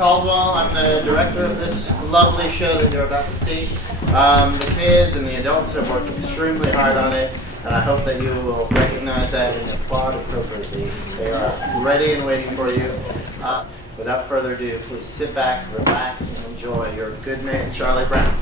Caldwell. I'm the director of this lovely show that you're about to see. The kids and the adults have worked extremely hard on it, and I hope that you will recognize that and applaud appropriately. They are ready and waiting for you. Without further ado, please sit back, relax, and enjoy your good man, Charlie Brown.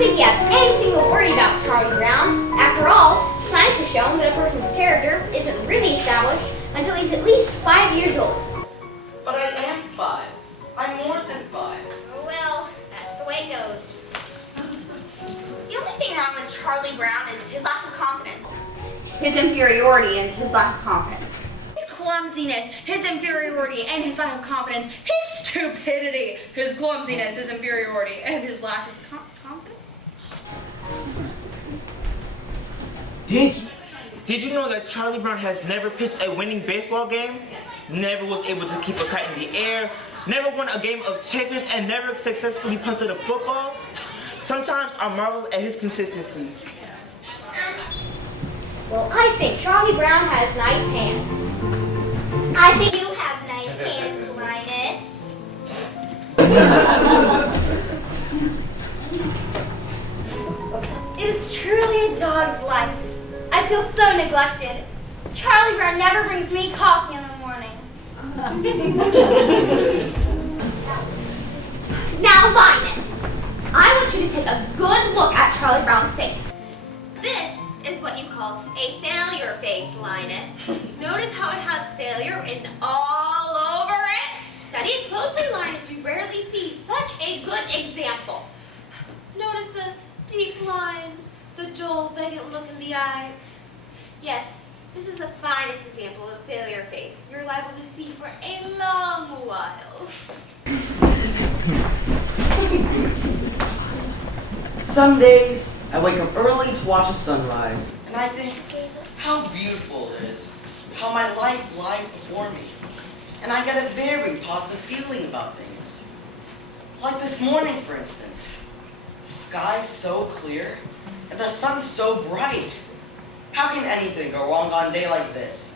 You have anything to worry about, Charlie Brown. After all, science has shown that a person's character isn't really established until he's at least 5 years old. But I am 5. I'm more than 5. Well, that's the way it goes. The only thing wrong with Charlie Brown is his lack of confidence. His inferiority and his lack of confidence. His clumsiness, his inferiority, and his lack of confidence. His stupidity, his clumsiness, his inferiority, and his lack of confidence. Did you know that Charlie Brown has never pitched a winning baseball game? Never was able to keep a kite in the air, never won a game of checkers, and never successfully punted a football? Sometimes I marvel at his consistency. Well, I think Charlie Brown has nice hands. I think you have nice hands, Linus. It is truly a dog's life. I feel so neglected. Charlie Brown never brings me coffee in the morning. Now, Linus, I want you to take a good look at Charlie Brown's face. This is what you call a failure face, Linus. Notice how it has failure written all over it? Study it closely, Linus. You rarely see such a good example. Notice the deep lines, the dull, vacant look in the eyes. Yes, this is the finest example of failure face you're liable to see for a long while. Some days, I wake up early to watch a sunrise, and I think how beautiful it is, how my life lies before me, and I get a very positive feeling about things. Like this morning, for instance. The sky's so clear, and the sun's so bright. How can anything go wrong on a day like this?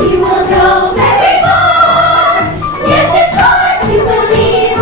You will go very far. Yes, it's hard to believe.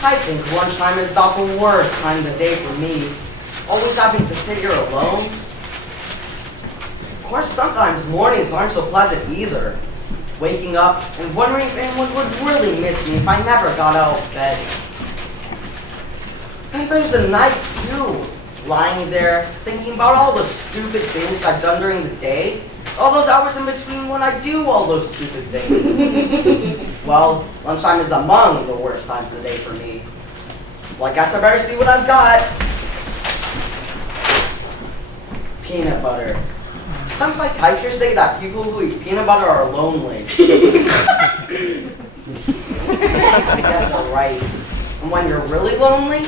I think lunchtime is about the worst time of the day for me. Always having to sit here alone. Of course, sometimes mornings aren't so pleasant either. Waking up and wondering if anyone would really miss me if I never got out of bed. And there's the night too. Lying there, thinking about all the stupid things I've done during the day. All those hours in between when I do all those stupid things. Well, lunchtime is among the worst times of the day for me. Well, I guess I better see what I've got. Peanut butter. Some psychiatrists say that people who eat peanut butter are lonely. I guess they're right. And when you're really lonely,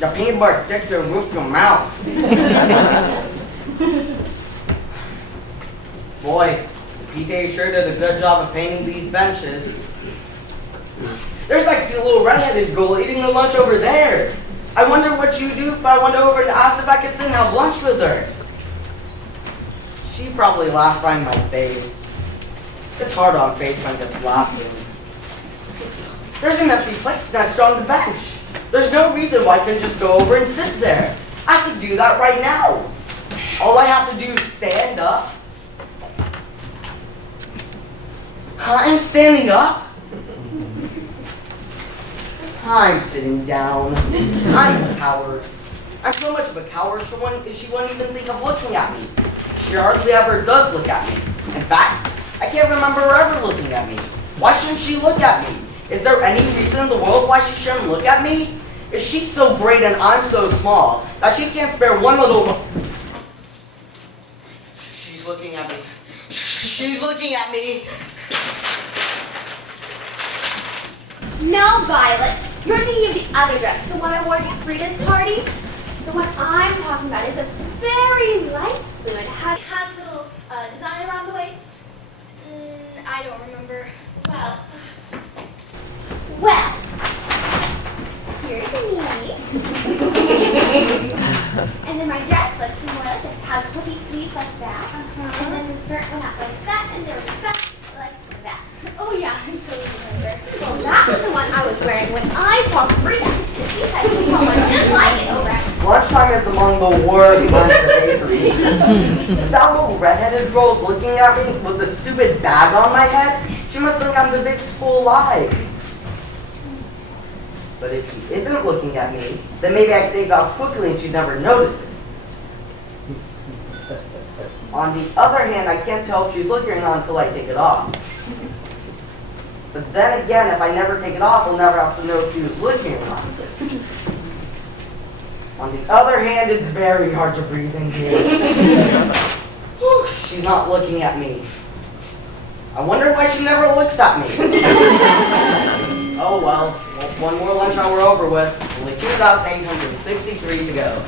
the peanut butter sticks to the roof of your mouth. Boy, the PTA sure did a good job of painting these benches. There's like a little redheaded girl eating her lunch over there. I wonder what you do if I went over and asked if I could sit and have lunch with her. She probably laughed right in my face. It's hard on face when it gets laughed in. There's an empty plate snatched on the bench. There's no reason why I couldn't just go over and sit there. I could do that right now. All I have to do is stand up. I'm standing up. I'm sitting down. I'm a coward. I'm so much of a coward she wouldn't even think of looking at me. She hardly ever does look at me. In fact, I can't remember her ever looking at me. Why shouldn't she look at me? Is there any reason in the world why she shouldn't look at me? Is she so great and I'm so small that she can't spare one little... She's looking at me. She's looking at me. No, Violet. You're thinking of the other dress, the one I wore at Frida's party. The one I'm talking about is a very light blue and has a little design around the waist. I don't remember. Well, here's me. And then my dress looks more like this, has puffy sleeves like that. And then the skirt went out like that, and there was a set like that. Oh yeah, I totally remember. Well, that was the one I was wearing when I saw Frida. She said she told me just like it over at Lunchtime is among the worst times of the day for me. That little redheaded girl's looking at me with the stupid bag on my head. She must think I'm the biggest fool alive. But if she isn't looking at me, then maybe I can take it off quickly and she'd never notice it. On the other hand, I can't tell if she's looking or not until I take it off. But then again, if I never take it off, I'll never have to know if she was looking or not. On the other hand, it's very hard to breathe in here. Whew, she's not looking at me. I wonder why she never looks at me. Oh well, one more lunch hour over with. Only 2,863 to go.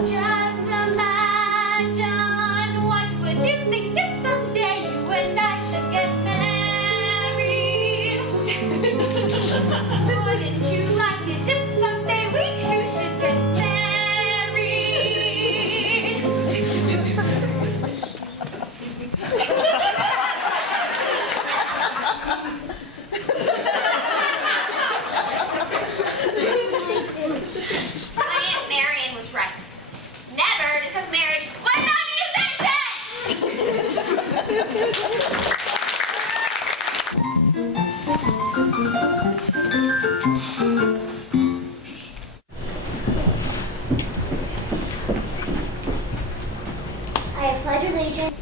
just a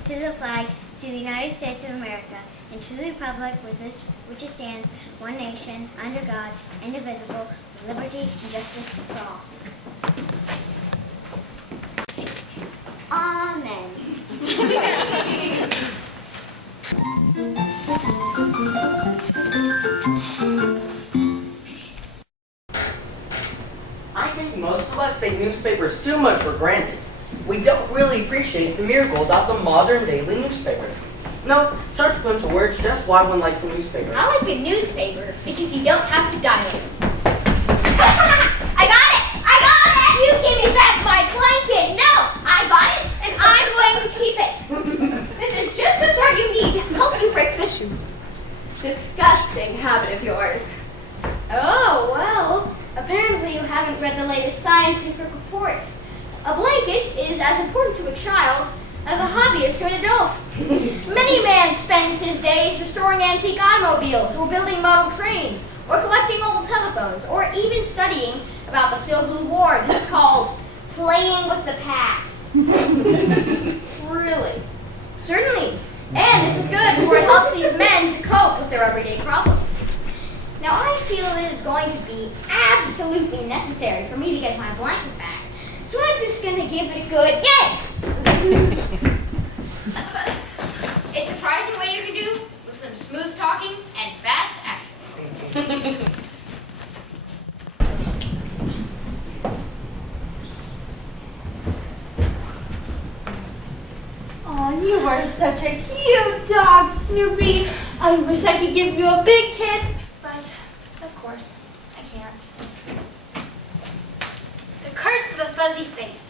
to the flag, to the United States of America, and to the republic which it stands, one nation, under God, indivisible, with liberty and justice for all. Amen. I think most of us take newspapers too much for granted. We don't really appreciate the miracle that's a modern daily newspaper. No, start to put into words just why one likes a newspaper. I like a newspaper because you don't have to dial it. I got it! I got it! You give me back my blanket! No, I got it, and I'm going to keep it. This is just the start you need to help you break this disgusting habit of yours. Oh, well, apparently you haven't read the latest scientific reports. A blanket is as important to a child as a hobby is to an adult. Many man spends his days restoring antique automobiles, or building model trains, or collecting old telephones, or even studying about the Civil War. This is called playing with the past. Really? Certainly. And this is good, for it helps these men to cope with their everyday problems. Now, I feel it is going to be absolutely necessary for me to get my blanket back. So I'm just going to give it a good yay! It's surprising what you can do with some smooth talking and fast action. Oh, you are such a cute dog, Snoopy. I wish I could give you a big kiss, but of course, I can't. The curse of a fuzzy face.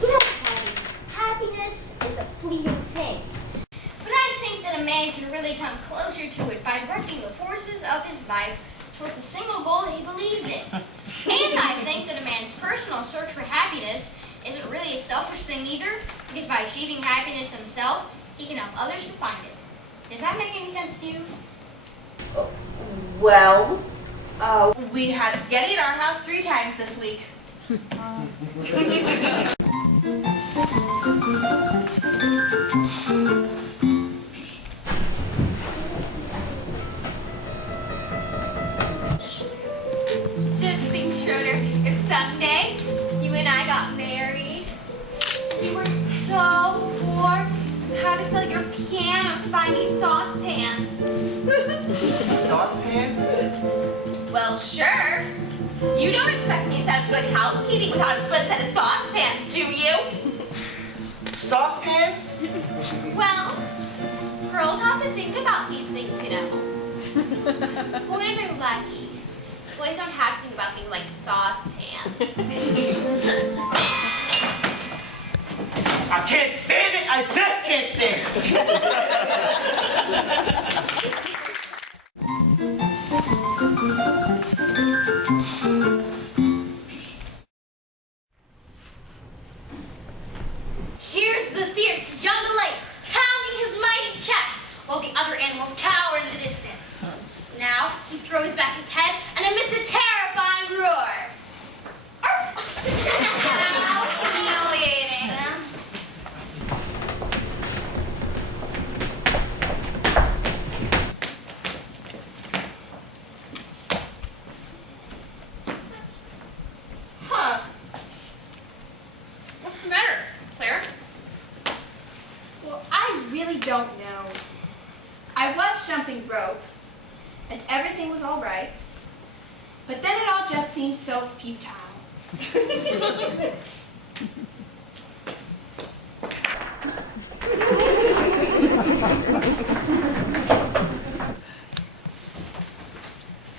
You know, Patty, happiness is a fleeting thing. But I think that a man can really come closer to it by directing the forces of his life towards a single goal that he believes in. And I think that a man's personal search for happiness isn't really a selfish thing either, because by achieving happiness himself, he can help others to find it. Does that make any sense to you? Well, We had spaghetti at our house 3 times this week. Just think, Schroeder, if someday you and I got married, you were so poor, you had to sell your piano to buy me saucepans. Saucepans? Well, sure. You don't expect me to have good housekeeping without a good set of saucepans, do you? Saucepans? Well, girls have to think about these things, you know. Boys are lucky. Boys don't have to think about things like saucepans. I can't stand it! I just can't stand it! Here's the fierce jungle ape, pounding his mighty chest, while the other animals cower in the distance. Now, he throws back his head and emits a terrifying roar. How humiliating. Huh. What's the matter, Claire? Well, I really don't know. I was jumping rope, and everything was all right, but then it all just seemed so futile.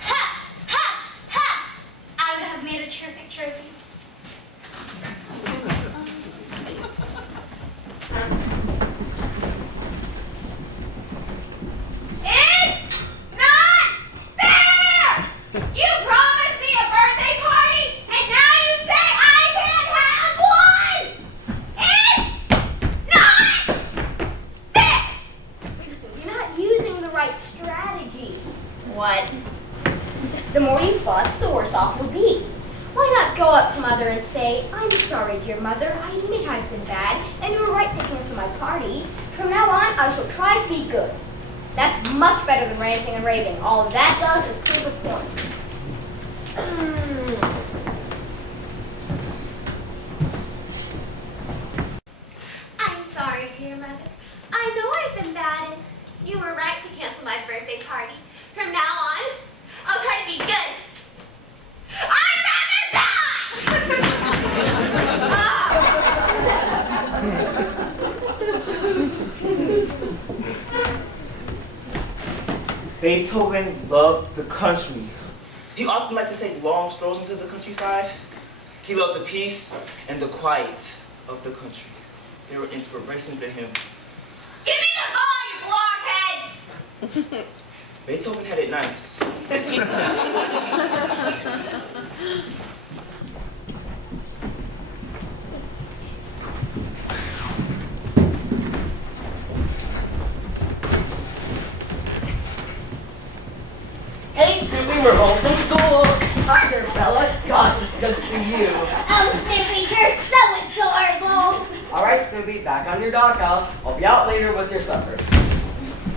Ha! Ha! Ha! I would have made a terrific trophy. It's not fair! You promised me a birthday party, and now you say I can't have one! The more you fuss, the worse off you'll be. Why not go up to Mother and say, I'm sorry, dear Mother, I admit I've been bad, and you were right to cancel my party. From now on, I shall try to be good. That's much better than ranting and raving. All that does is prove a point. I'm sorry, dear Mother. I know I've been bad, and you were right to cancel my birthday party. From now on, I'll try to be good. I'd rather Beethoven loved the country. He often liked to take long strolls into the countryside. He loved the peace and the quiet of the country. They were inspiration to him. Give me the ball, you blockhead! Beethoven had it nice. Hey, Snoopy, we're home from school. Hi there, Bella. Gosh, it's good to see you. Oh, Snoopy, you're so adorable. All right, Snoopy, back on your doghouse. I'll be out later with your supper.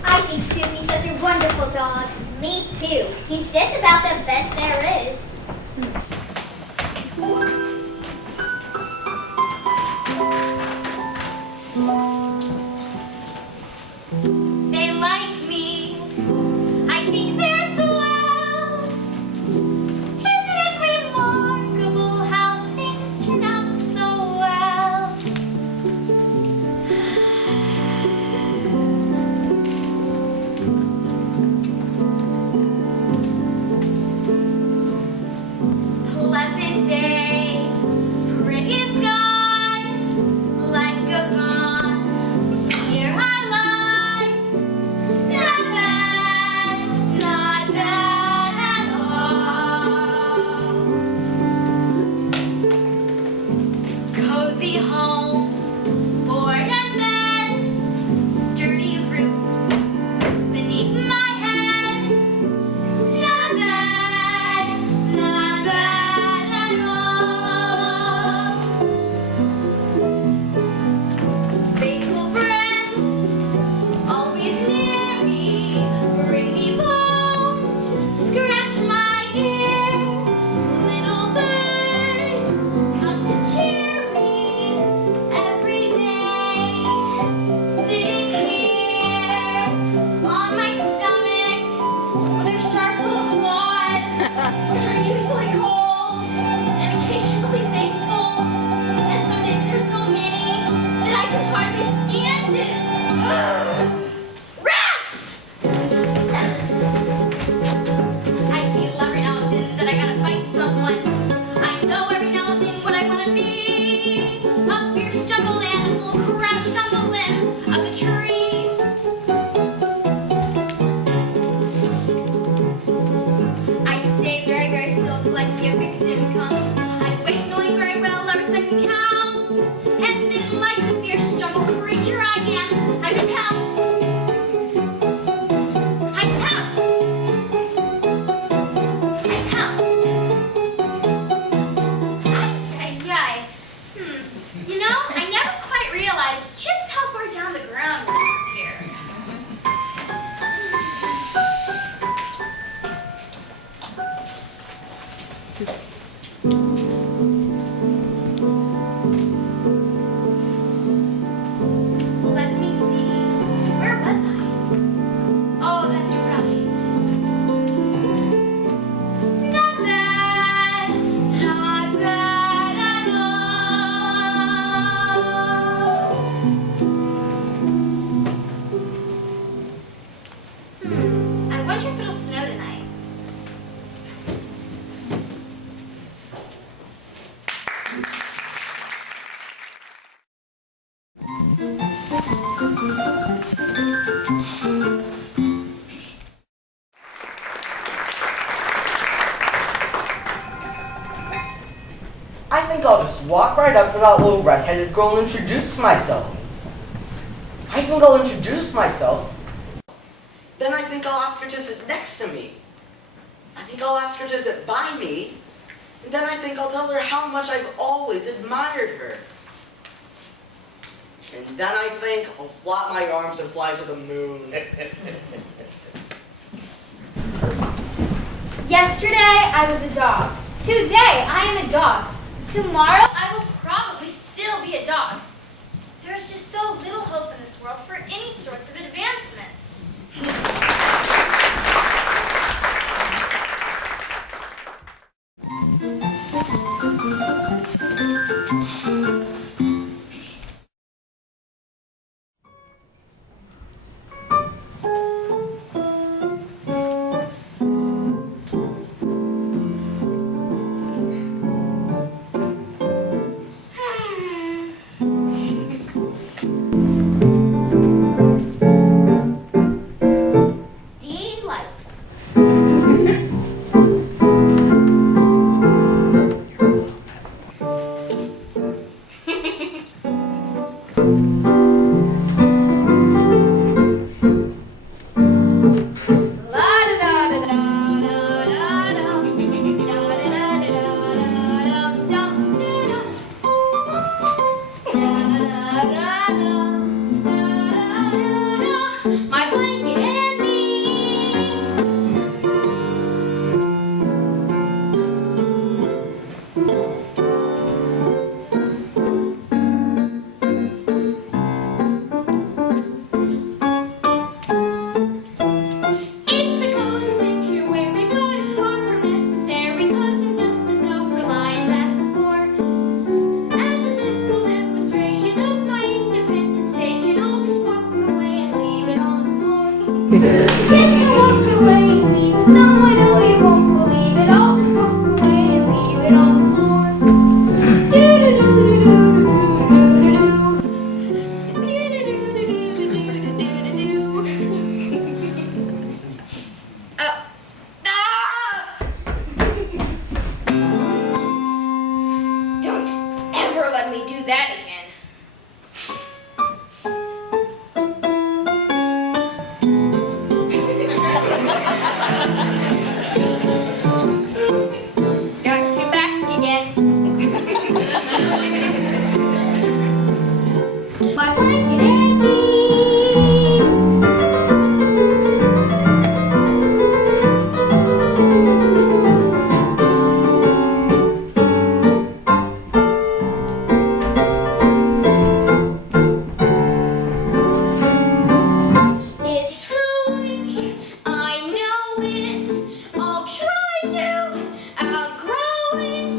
I think Snoopy's such a wonderful dog. Me too. He's just about the best there is. They like me. I think they're swell. Isn't it remarkable how things turn out so well? Pleasant day, pretty sky, life goes on. Here I lie, not bad at all. Cozy home, board and bed, sturdy roof beneath my head. Not bad at all. Faithful friends, always near me, bring me bones, scratch my ear. Little birds come to cheer me every day. Sitting here on my stomach with their sharp little claws, which are usually cold and occasionally painful. And some days there's so many that I can hardly stand it. Ugh. Rats! I feel every now and then that I gotta fight someone. I know every now and then what I wanna be. A fierce jungle animal crouched on the limb of a tree. I'd stay very, very still till I see a victim come. I'd wait knowing very well every second counts. And then like the fierce jungle creature I am, I would pounce. I'd pounce. I'd pounce. Ay. You know, I never quite realized just how far down the ground we are here. Let me see. Where was I? Oh, that's right. Not bad at all. I wonder if it'll snow tonight. I think I'll just walk right up to that little red-headed girl and introduce myself. Then I think I'll ask her to sit next to me. I think I'll ask her to sit by me, and then I think I'll tell her how much I've always admired her. And then I think I'll flap my arms and fly to the moon. Yesterday, I was a dog. Today, I am a dog. Tomorrow, I will probably still be a dog. There's just so little hope in this world for any sorts of advancements. Dean Light. My blanket and me. It's a cozy sanctuary, but it's far from necessary, 'cause I'm just as self-reliant as before. As a simple demonstration of my independent station, I'll just walk away and leave it on the floor. Yes, I'll walk away and leave it, though I know you won't believe it. I'll just walk away and leave it on the floor. Don't ever let me do that again. Got you back again. My blanket and me. It's foolish, I know it. I'll try to outgrow it.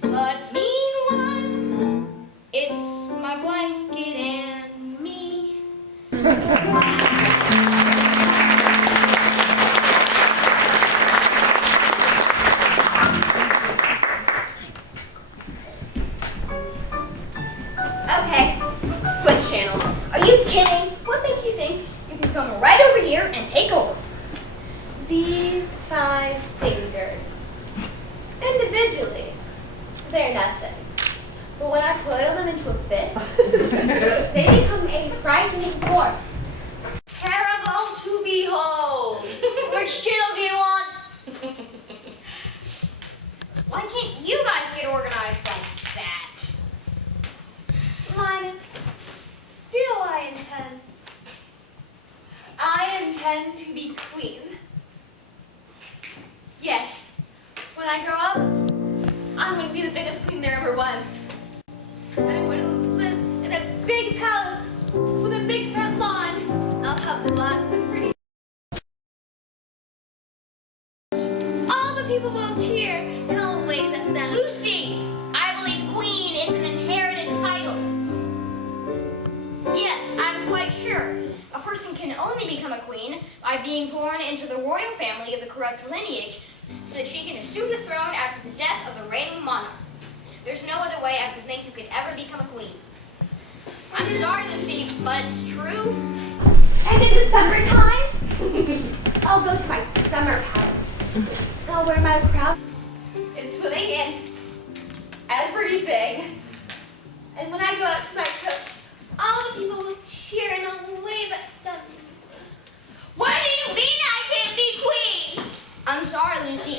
But meanwhile, it's my blanket and me. Okay, switch channels. Are you kidding? What makes you think you can come right over here and take over? These 5 fingers, individually, they're nothing. But when I coil them into a fist, they become a frightening force. Terrible to behold. Which channel do you want? Why can't you guys get organized like that? Linus, do you know what I intend? I intend to be queen. Yes, when I grow up, I'm going to be the biggest queen there ever was. And I'm going to live in a big palace with a big front lawn. I'll have lots of pretty. All the people will cheer, and I'll wave at them. Lucy, I believe queen is an inherited title. Yes, I'm quite sure. A person can only become a queen by being born into the royal family of the corrupt lineage, so that she can assume the throne after the death of the reigning monarch. There's no other way I could think you could ever become a queen. I'm sorry, Lucy, but it's true. And in the summertime, I'll go to my summer palace. And I'll wear my crown and swimming in everything. And when I go out to my coach, all the people will cheer and I'll wave at them. What do you mean I can't be queen? I'm sorry, Lucy,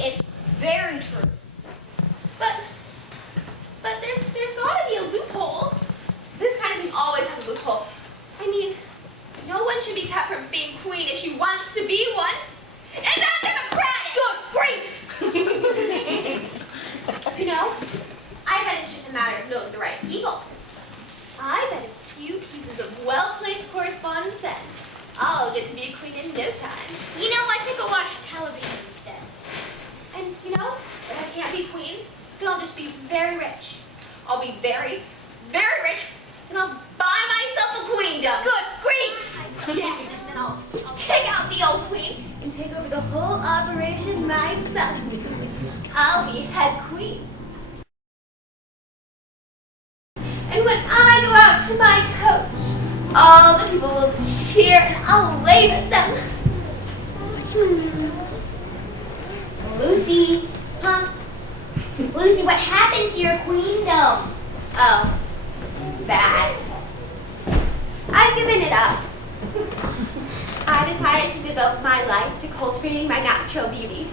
no time. You know, I think I'll watch television instead. And you know, if I can't be queen, then I'll just be very rich. I'll be very, very rich, and I'll buy myself a queendom. Good grief! Yes, and then I'll kick out the old queen and take over the whole operation myself. I'll be head queen. And when I go out to my coach, all the people will cheer and I'll wave at them. Lucy, huh? Lucy, what happened to your queendom? Oh, bad. I've given it up. I decided to devote my life to cultivating my natural beauty.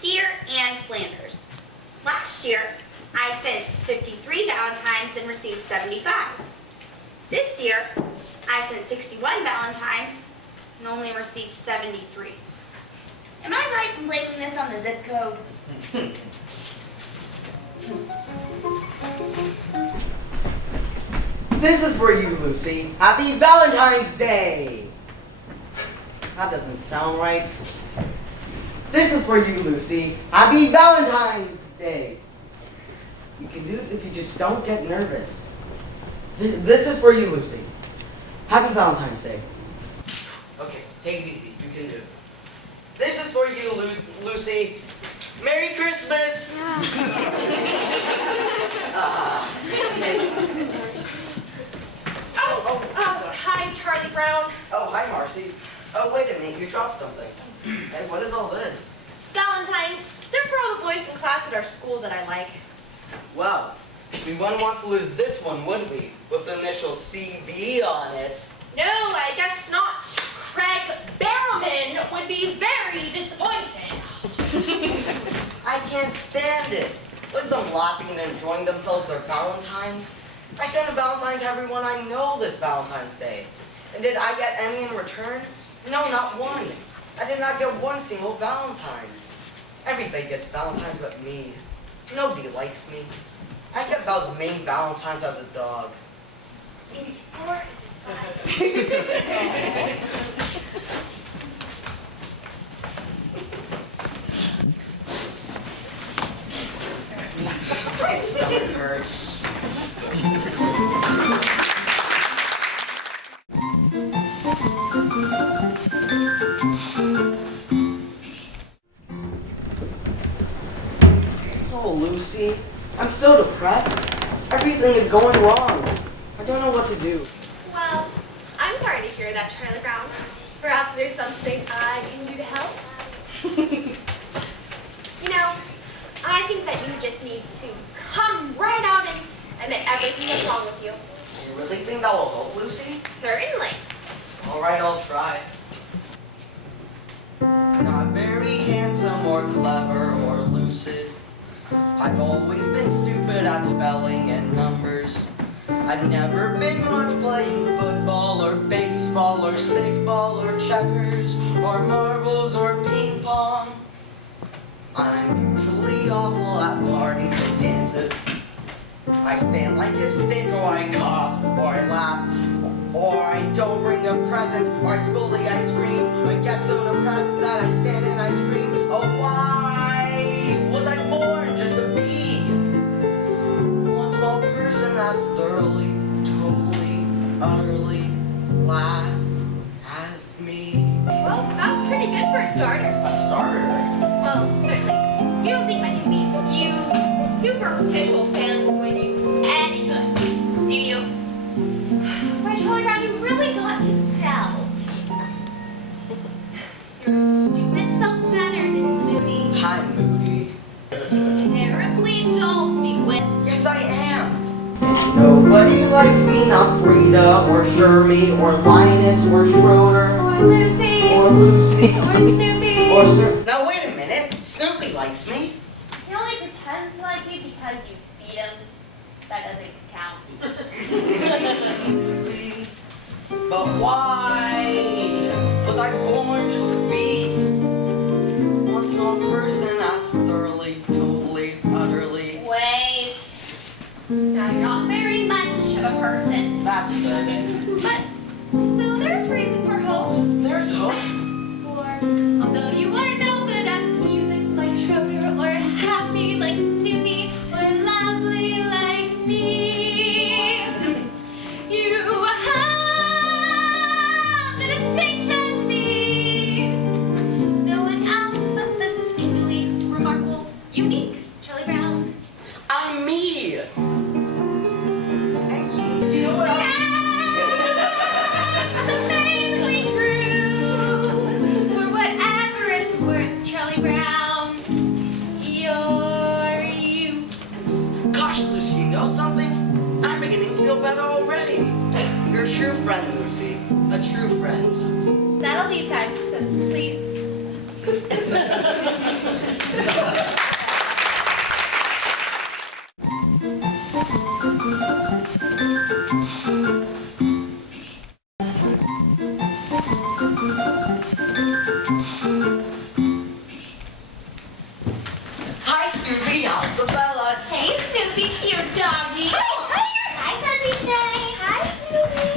Dear Ann Flanders, last year I sent 53 Valentines and received 75. This year I sent 61 Valentines and only received 73. Am I right in blaming this on the zip code? This is for you, Lucy. Happy Valentine's Day! That doesn't sound right. This is for you, Lucy. Happy Valentine's Day! You can do it if you just don't get nervous. This is for you, Lucy. Happy Valentine's Day. Okay, take it easy. You can do it. This is for you, Lucy. Merry Christmas! Hi, Charlie Brown. Oh, hi, Marcy. Oh, wait a minute. You dropped something. Hey, what is all this? Valentines. They're for all the boys in class at our school that I like. Well, we wouldn't want to lose this one, would we? With the initial CB on it. No, I guess not. Craig Barrowman would be very disappointed. I can't stand it. Look at them laughing and enjoying themselves their Valentines. I sent a Valentine to everyone I know this Valentine's Day. And did I get any in return? No, not one. I did not get one single Valentine. Everybody gets Valentines but me. Nobody likes me. I get those main Valentines as a dog. My stomach hurts. Oh, Lucy, I'm so depressed. Everything is going wrong. I don't know what to do. Well, I'm sorry to hear that, Charlie Brown. Perhaps there's something I can do to help. You know, I think that you just need to come right out and admit everything that's wrong with you. You really think that will help, Lucy? Certainly. All right, I'll try. Not very handsome or clever or lucid. I've always been stupid at spelling and numbers. I've never been much playing football or baseball or stickball or checkers or marbles or ping pong. I'm usually awful at parties and dances. I stand like a stick, or I cough, or I laugh, or I don't bring a present, or I spill the ice cream, or I get so depressed that I stand and I scream. Oh, why was I born just to be one small person that's thoroughly, totally, utterly glad as me? Well, that's pretty good for a starter. A starter? Well, certainly. You don't think that these few superficial fans are going to do any good, do you? Why, Charlie Brown, you really got to tell. You're stupid, self-centered, and moody. I'm moody. Terribly dull to be with. Yes, I am. Nobody likes me, not Frida, or Shermie, or Linus, or Schroeder, Or Lucy. or Lucy, Or Snoopy. or Sir. Now wait a minute. Snoopy likes me. He only pretends to like you because you feed him. That doesn't count. But why was I born just to be one song person as thoroughly, totally, utterly? Wait. Now you're not very much of a person. That's it. But still there's reason for hope. There's hope. For although you are no good at music like Schroeder, or happy like Snoopy, or lovely like me, you have the distinction to be no one else but the singularly remarkable, unique Charlie Brown. I'm me. And you know what? Amazingly true. For whatever it's worth, Charlie Brown, you're you. Gosh, Lucy, you know something? I'm beginning to feel better already. You're a true friend, Lucy. A true friend. That'll be time since, please. Hi, Scooby. How's the fella? Hey, Snoopy, cute doggy. Hi, Fuzzy Face. Hi, Snoopy.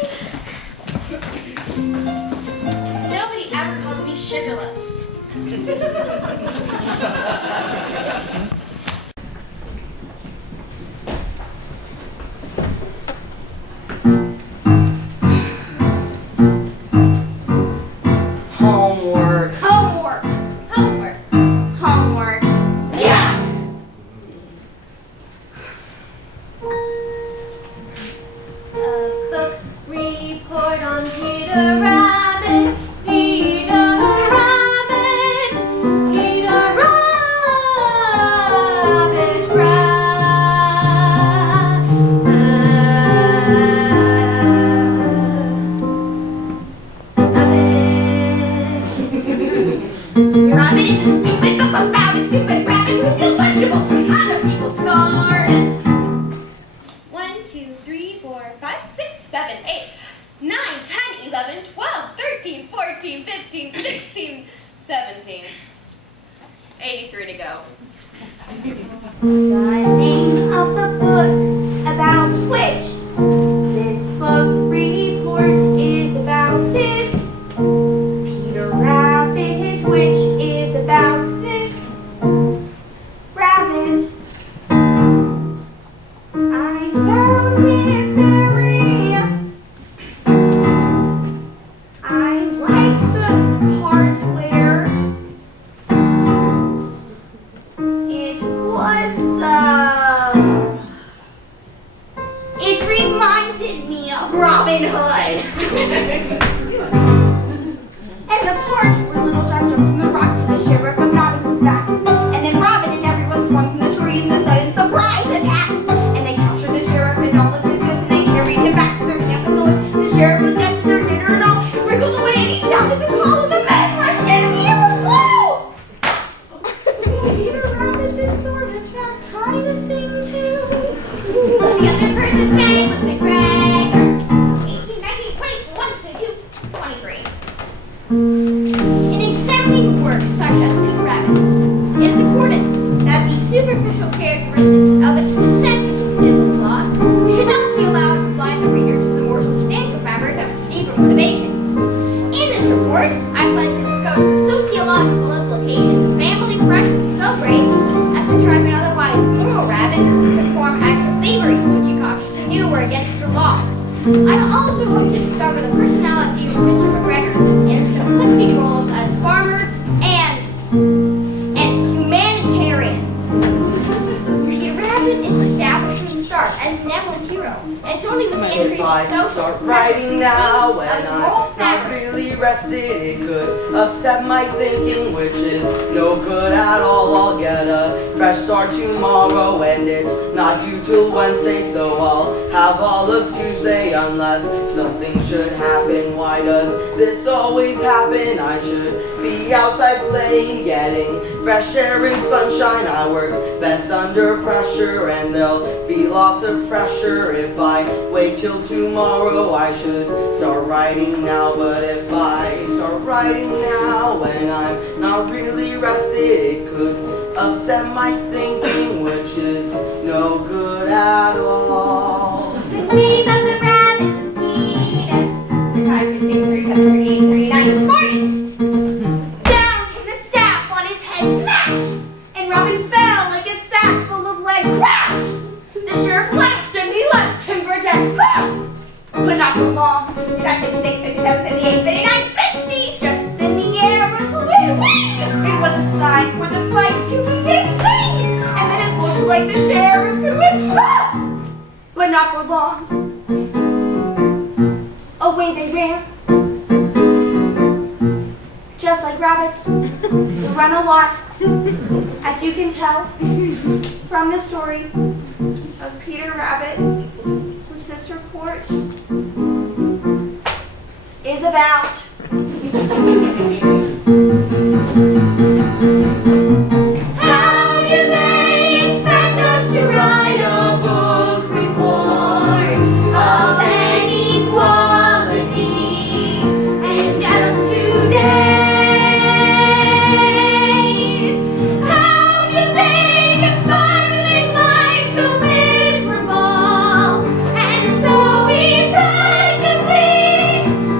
Nobody ever calls me Sugar Lips. Homework. Homework. Homework. Homework. Yeah. A cook report on Peter Rabbit. Peter Rabbit. Peter Rabbit. Rabbit is a stupid but profoundly stupid rabbit who steals vegetables from other people's gardens. 1, 2, 3, 4, 5, 6, 7, 8, 9, 10, 11, 12, 13, 14, 15, 16, 17. 83 to go. The name of the book about which this book report is about is Peter Rabbit, which is about this rabbit. I found it very. I liked the part where it was, it reminded me of Robin Hood. And the part where Little John jumped from the rock to the shiver from Robin Hood's back. And then Robin and everyone swung from the trees in a sudden surprise attack. And they captured the sheriff and all of his goods, and they carried him back to their camp in the woods. The sheriff was next to their dinner and all wriggled away, and he sounded the call of the men rushed in, and the air was full. Peter Rabbit did sort of that kind of thing too. The other person's name was McGregor. 18, 19, 20, 21, 22, 23. In examining works such as Peter Rabbit, it is important that the superficial characteristics of its deceptive civil plot should not be allowed to blind the reader to the more substantial fabric of its deeper motivations. In this report, I plan to discuss the sociological implications of family pressure so great as to drive an otherwise moral rabbit to perform acts of thievery which he consciously knew were against the law. I also hope to discover the personality of Mr. McGregor in his conflicting roles as farmer and humanitarian. Peter Rabbit is established from the start as Neville's hero, and it's only with the increase If I of social start writing now of when his moral I'm not fabric. really rested, it could upset my thinking, which is no good at all. I'll get a fresh start tomorrow, and it's not due till Wednesday, so I'll have all of Tuesday unless something should happen. why does this always happen? I should be outside playing, getting fresh air and sunshine. I work best under pressure, and there'll be lots of pressure if I wait till tomorrow. I should start writing now, but if I start writing now when I'm not really rested, it could upset my thinking, which is no good at all. The name of the rabbit was Peter. 5, 15, 37, 38, 39, 40. Down came the staff on his head, smash! And Robin fell like a sack full of lead, crash! The sheriff laughed and he left him for dead, ah! But not for long. 5, 56, 57, 58, 59, 60. Just then the air was wing, wing! It was a sign for the fight to begin, sing! And then it looked like the sheriff could win, ah! But not for long. Away they ran. Just like rabbits, they run a lot, as you can tell from the story of Peter Rabbit, which this report is about. How do they expect us to write a book report of any quality and get us to days? How do they get sparkling life so miserable and so effectively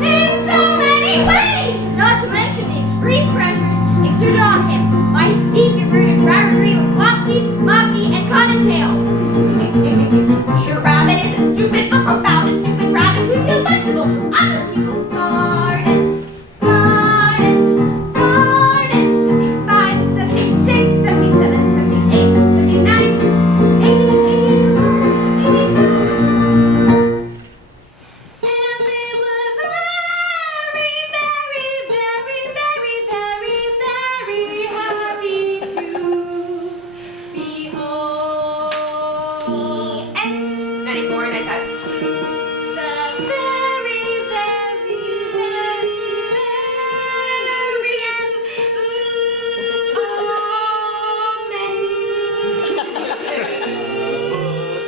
in so many ways? Not to mention the extreme pressures exerted on him by his deep-rooted rivalry with Flopsy, Mopsy, and Cottontail. Peter Rabbit is a stupid book about a stupid rabbit who steals vegetables from other people's gardens. Gardens, gardens. 75, 76, 77, 78, 79, 80, 81, 82. And they were very, very, very, very, very, very happy to behold. The end. 94, 95. The very, very, very, very end.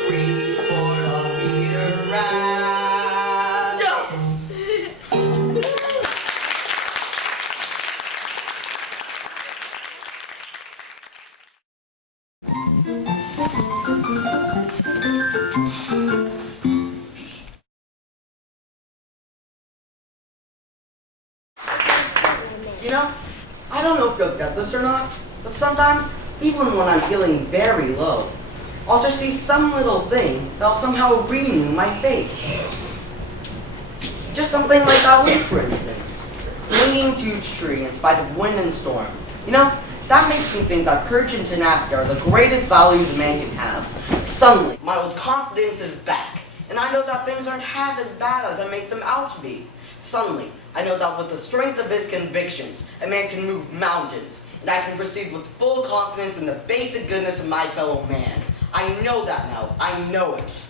Report on Peter Rabbit. You know, I don't know if you'll get this or not, but sometimes, even when I'm feeling very low, I'll just see some little thing that'll somehow renew my faith. Just something like that leaf, for instance. Clinging to each tree in spite of wind and storm. You know, that makes me think that courage and tenacity are the greatest values a man can have. Suddenly, my old confidence is back, and I know that things aren't half as bad as I make them out to be. Suddenly, I know that with the strength of his convictions, a man can move mountains, and I can proceed with full confidence in the basic goodness of my fellow man. I know that now. I know it.